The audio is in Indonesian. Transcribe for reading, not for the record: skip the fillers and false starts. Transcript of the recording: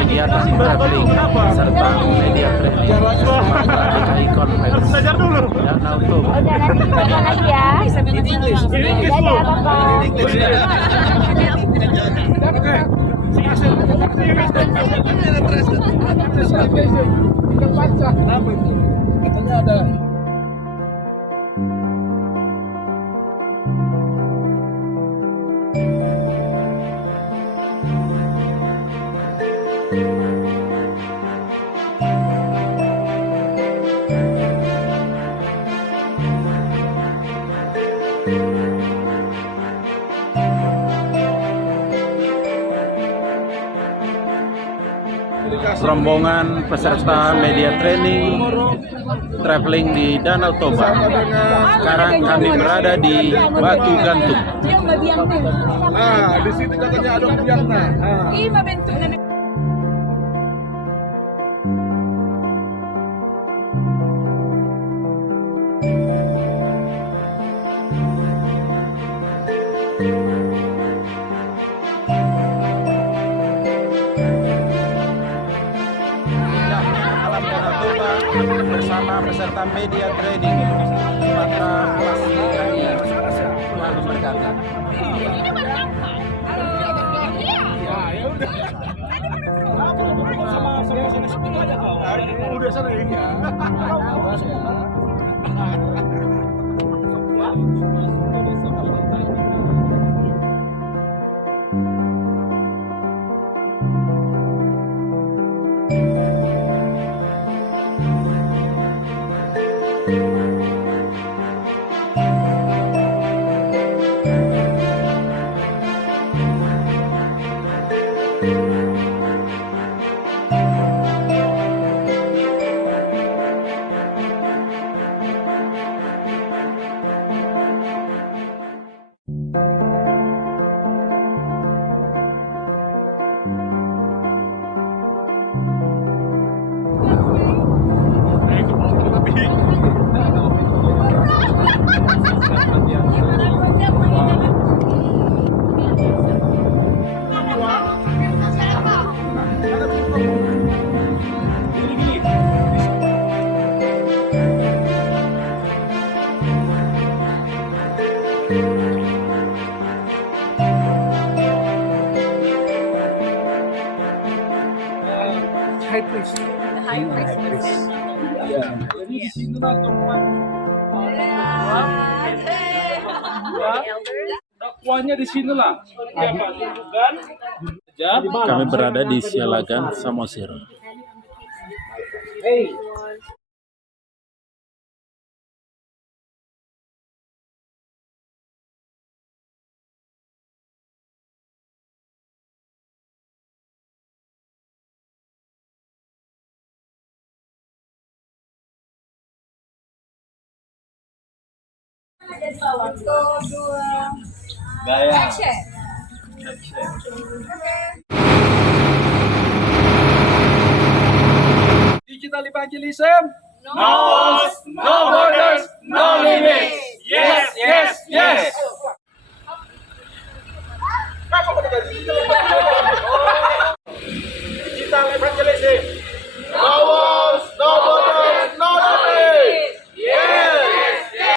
media traveling serta media traveling DKI Conference Danau Toba. Udah lagi ya. Kenapa itu? Katanya ada. Rombongan peserta media training traveling di Danau Toba. Sekarang kami berada di Batu Gantung. Nah, di situ katanya ada biangna. Bersama peserta media training Sumatera Plus DKI. Tuhan memberkati. Udah sering ya. High priest. High priest. Ya, jadi di sini lah tempat dakwahnya di sini lah. Ya, Pak, tunjukkan. Kami berada di Sialagan, Samosir. Hey. Gaya. Digital evangelism. No walls, no borders, no limits. Yes, yes, yes. Digital evangelism.